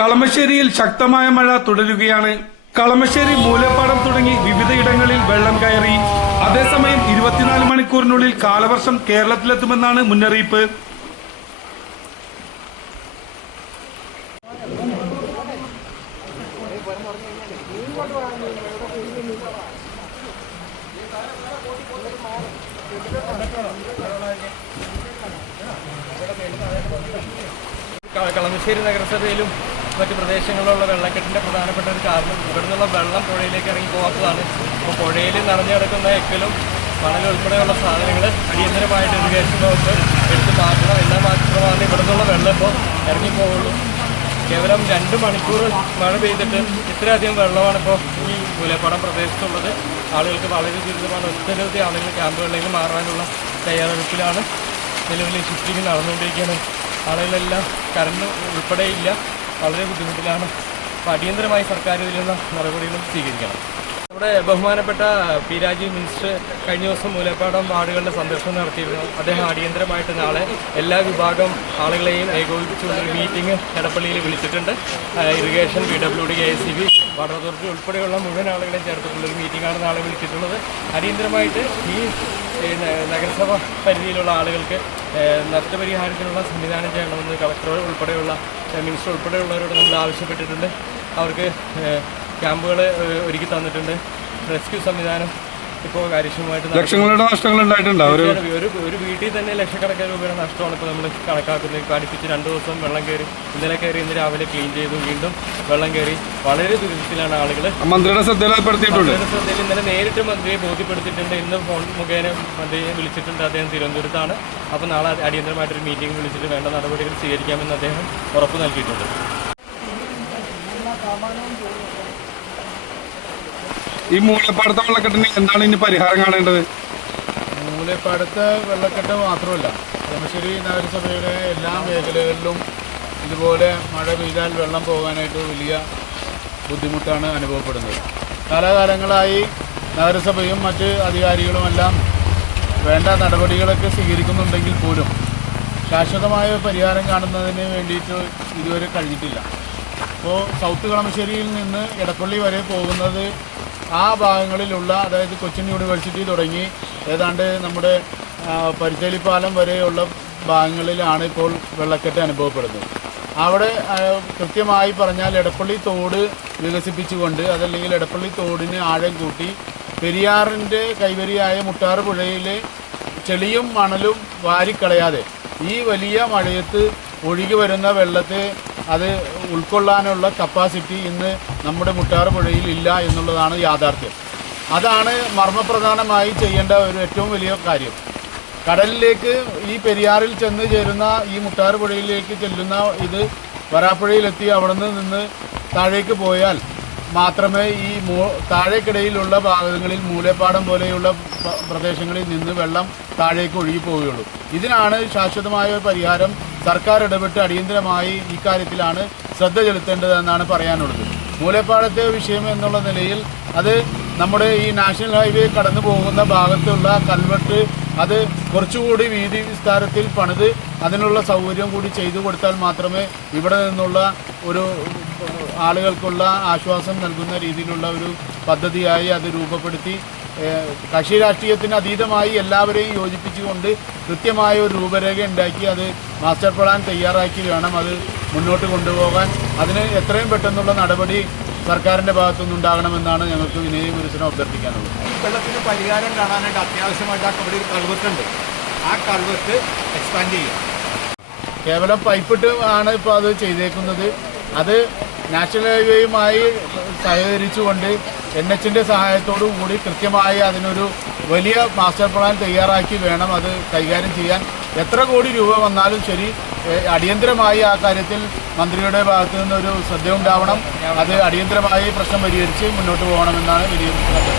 കളമശ്ശേരിയിൽ ശക്തമായ മഴ തുടരുകയാണ്. കളമശ്ശേരി മൂലപ്പാടം തുടങ്ങി വിവിധയിടങ്ങളിൽ വെള്ളം കയറി. അതേസമയം 24 മണിക്കൂറിനുള്ളിൽ കാലവർഷം കേരളത്തിലെത്തുമെന്നാണ് മുന്നറിയിപ്പ്. കളമശ്ശേരി നഗരസഭയിലും മറ്റ് പ്രദേശങ്ങളിലുള്ള വെള്ളക്കെട്ടിൻ്റെ പ്രധാനപ്പെട്ട ഒരു കാരണം ഇവിടെ നിന്നുള്ള വെള്ളം പുഴയിലേക്ക് ഇറങ്ങി പോകാത്തതാണ്. അപ്പോൾ പുഴയിൽ നിറഞ്ഞു കിടക്കുന്ന എക്കലും മണൽ ഉൾപ്പെടെയുള്ള സാധനങ്ങൾ അടിയന്തരമായിട്ട് ഇറിഗേഷൻ വകുപ്പ് എടുത്ത് മാറ്റണം. എന്നാൽ മാത്രമാണ് ഇവിടെ നിന്നുള്ള വെള്ളം ഇപ്പോൾ ഇറങ്ങിപ്പോവുള്ളൂ. കേവലം 2 മണിക്കൂർ മഴ പെയ്തിട്ട് ഇത്രയധികം വെള്ളമാണ് ഇപ്പോൾ ഈ മൂലപ്പാടം പ്രദേശത്തുള്ളത്. ആളുകൾക്ക് വളരെ ദുരിതമാണ്. ഒട്ടനവധി ആളുകൾ ക്യാമ്പുകളിലേക്ക് മാറാനുള്ള തയ്യാറെടുപ്പിലാണ്. നിലവിൽ ഷിഫ്റ്റിംഗ് നടന്നുകൊണ്ടിരിക്കുകയാണ്. ആളുകളെല്ലാം കറണ്ട് ഉൾപ്പെടെയില്ല, വളരെ ബുദ്ധിമുട്ടിലാണ്. അപ്പോൾ അടിയന്തരമായി സർക്കാർ ഇതിലുള്ള നടപടികളും സ്വീകരിക്കണം. നമ്മുടെ ബഹുമാനപ്പെട്ട പി രാജീവ് മിനിസ്റ്റർ കഴിഞ്ഞ ദിവസം മൂലപ്പാടം വാർഡുകളുടെ സന്ദർശനം നടത്തിയിരുന്നു. അദ്ദേഹം അടിയന്തരമായിട്ട് നാളെ എല്ലാ വിഭാഗം ആളുകളെയും ഏകോപിപ്പിച്ചുകൊണ്ടൊരു മീറ്റിംഗ് എടപ്പള്ളിയിൽ വിളിച്ചിട്ടുണ്ട്. Irrigation, PWD, KSEB, water authority ഉൾപ്പെടെയുള്ള മുഴുവൻ ആളുകളെയും ചേർത്തിട്ടുള്ളൊരു മീറ്റിംഗാണ് നാളെ വിളിച്ചിട്ടുള്ളത്. അടിയന്തരമായിട്ട് ഈ നഗരസഭ പരിധിയിലുള്ള ആളുകൾക്ക് നഷ്ടപരിഹാരത്തിനുള്ള സംവിധാനം ചെയ്യണമെന്ന് കളക്ടർ ഉൾപ്പെടെയുള്ള മിനിസ്റ്റർ ഉൾപ്പെടെയുള്ളവരോട് നമ്മൾ ആവശ്യപ്പെട്ടിട്ടുണ്ട്. അവർക്ക് ക്യാമ്പുകൾ ഒരുക്കി തന്നിട്ടുണ്ട്. റെസ്ക്യൂ സംവിധാനം ഇപ്പോൾ കാര്യക്ഷമമായിട്ട് ലക്ഷങ്ങളുടെ നഷ്ടങ്ങൾ ഉണ്ടായിട്ടുണ്ട്. ഒരു വീട്ടിൽ തന്നെ ലക്ഷക്കണക്കിന് രൂപയുടെ നഷ്ടമാണ് ഇപ്പോൾ നമ്മൾ കണക്കാക്കുന്നത്. അടുപ്പിച്ച് 2 ദിവസം വെള്ളം കയറി. ഇന്നലെ കയറി, ഇന്ന് രാവിലെ ക്ലീൻ ചെയ്തു, വീണ്ടും വെള്ളം കയറി. വളരെ ദുരിതത്തിലാണ് ആളുകൾ. മന്ത്രിയുടെ ശ്രദ്ധയിൽപ്പെടുത്തിയിട്ടുണ്ട്. ശ്രദ്ധയിൽ ഇന്നലെ നേരിട്ട് മന്ത്രിയെ ബോധ്യപ്പെടുത്തിയിട്ടുണ്ട്. ഇന്ന് ഫോൺ മുഖേന മന്ത്രിയെ വിളിച്ചിട്ടുണ്ട്. അദ്ദേഹം തിരുവനന്തപുരത്താണ്. അപ്പോൾ നാളെ അടിയന്തരമായിട്ടൊരു മീറ്റിംഗ് വിളിച്ചിട്ട് വേണ്ട നടപടികൾ സ്വീകരിക്കാമെന്ന് അദ്ദേഹം ഉറപ്പ് നൽകിയിട്ടുണ്ട്. ഈ മൂലപ്പാടത്തെ വെള്ളക്കെട്ടിന് എന്താണ് ഇനി പരിഹാരം കാണേണ്ടത്? മൂലപ്പാടത്തെ വെള്ളക്കെട്ട് മാത്രമല്ല, കളമശ്ശേരി നഗരസഭയുടെ എല്ലാ മേഖലകളിലും ഇതുപോലെ മഴ പെയ്താൽ വെള്ളം പോകാനായിട്ട് വലിയ ബുദ്ധിമുട്ടാണ് അനുഭവപ്പെടുന്നത്. കാലാകാലങ്ങളായി നഗരസഭയും മറ്റ് അധികാരികളുമെല്ലാം വേണ്ട നടപടികളൊക്കെ സ്വീകരിക്കുന്നുണ്ടെങ്കിൽ പോലും ശാശ്വതമായ പരിഹാരം കാണുന്നതിന് വേണ്ടിയിട്ട് ഇതുവരെ കഴിഞ്ഞിട്ടില്ല. ഇപ്പോൾ സൗത്ത് കളമശ്ശേരിയിൽ നിന്ന് എടപ്പള്ളി വരെ പോകുന്നത് ആ ഭാഗങ്ങളിലുള്ള, അതായത് കൊച്ചിൻ യൂണിവേഴ്സിറ്റി തുടങ്ങി ഏതാണ്ട് നമ്മുടെ പരിച്ചേലിപ്പാലം വരെയുള്ള ഭാഗങ്ങളിലാണ് ഇപ്പോൾ വെള്ളക്കെട്ട് അനുഭവപ്പെടുന്നത്. അവിടെ കൃത്യമായി പറഞ്ഞാൽ എടപ്പള്ളി തോട് വികസിപ്പിച്ചുകൊണ്ട്, അതല്ലെങ്കിൽ എടപ്പള്ളി തോടിന് ആഴം കൂട്ടി പെരിയാറിൻ്റെ കൈവരിയായ മുട്ടാറ് പുഴയിലെ ചെളിയും മണലും വാരിക്കളയാതെ ഈ വലിയ മഴയത്ത് ഒഴുകി വരുന്ന വെള്ളത്തെ അത് ഉൾക്കൊള്ളാനുള്ള കപ്പാസിറ്റി ഇന്ന് നമ്മുടെ മുട്ടാറ് പുഴയിൽ ഇല്ല എന്നുള്ളതാണ് യാഥാർത്ഥ്യം. അതാണ് മർമ്മപ്രധാനമായി ചെയ്യേണ്ട ഒരു ഏറ്റവും വലിയ കാര്യം. കടലിലേക്ക് ഈ പെരിയാറിൽ ചെന്ന് ചേരുന്ന ഈ മുട്ടാറ് പുഴയിലേക്ക് ചെല്ലുന്ന ഇത് വരാപ്പുഴയിലെത്തി അവിടെ നിന്ന് താഴേക്ക് പോയാൽ മാത്രമേ ഈ താഴേക്കിടയിലുള്ള ഭാഗങ്ങളിൽ മൂലപ്പാടം പോലെയുള്ള പ്രദേശങ്ങളിൽ നിന്ന് വെള്ളം താഴേക്ക് ഒഴുകി പോവുകയുള്ളൂ. ഇതിനാണ് ശാശ്വതമായ ഒരു പരിഹാരം സർക്കാർ ഇടപെട്ട് അടിയന്തരമായി ഈ കാര്യത്തിലാണ് ശ്രദ്ധ ചെലുത്തേണ്ടതെന്നാണ് പറയാനുള്ളത്. മൂലപ്പാടത്തെ വിഷയം എന്നുള്ള നിലയിൽ അത് നമ്മുടെ ഈ നാഷണൽ ഹൈവേ കടന്നു പോകുന്ന ഭാഗത്തുള്ള കൽവെട്ട് അത് കുറച്ചുകൂടി വീതി വിസ്താരത്തിൽ പണിത് അതിനുള്ള സൗകര്യം കൂടി ചെയ്തു കൊടുത്താൽ മാത്രമേ ഇവിടെ നിന്നുള്ള ഒരു ആളുകൾക്കുള്ള ആശ്വാസം നൽകുന്ന രീതിയിലുള്ള ഒരു പദ്ധതിയായി അത് രൂപപ്പെടുത്തി കക്ഷി രാഷ്ട്രീയത്തിന് അതീതമായി എല്ലാവരെയും യോജിപ്പിച്ചുകൊണ്ട് കൃത്യമായ ഒരു രൂപരേഖ ഉണ്ടാക്കി അത് മാസ്റ്റർ പ്ലാൻ തയ്യാറാക്കി വേണം അത് മുന്നോട്ട് കൊണ്ടുപോകാൻ. അതിന് എത്രയും പെട്ടെന്നുള്ള നടപടി സർക്കാരിൻ്റെ ഭാഗത്തുനിന്ന് ഉണ്ടാകണമെന്നാണ് ഞങ്ങൾക്ക് വിനയം വിരുദ്ധനം അഭ്യർത്ഥിക്കാനുള്ളത്. വെള്ളത്തിന് പരിഹാരം കാണാനായിട്ട് അത്യാവശ്യമായിട്ട് അവിടെ ഒരു കൾവെട്ടുണ്ട്. ആ കൾവെട്ട് എക്സ്പാൻഡ് ചെയ്യുക. കേവലം പൈപ്പിട്ട് ആണ് ഇപ്പോൾ അത് ചെയ്തേക്കുന്നത്. അത് നാഷണൽ ഹൈവേയുമായി സഹകരിച്ചുകൊണ്ട് NHന്റെ സഹായത്തോടു കൂടി കൃത്യമായി അതിനൊരു വലിയ മാസ്റ്റർ പ്ലാൻ തയ്യാറാക്കി വേണം അത് കൈകാര്യം ചെയ്യാൻ. എത്ര കോടി രൂപ വന്നാലും ശരി, അടിയന്തരമായി ആ കാര്യത്തിൽ മന്ത്രിയുടെ ഭാഗത്തു നിന്നൊരു ശ്രദ്ധയുണ്ടാവണം. അത് അടിയന്തരമായി പ്രശ്നം പരിഹരിച്ച് മുന്നോട്ട് പോകണമെന്നാണ് വിലയിരുത്തുന്നത്.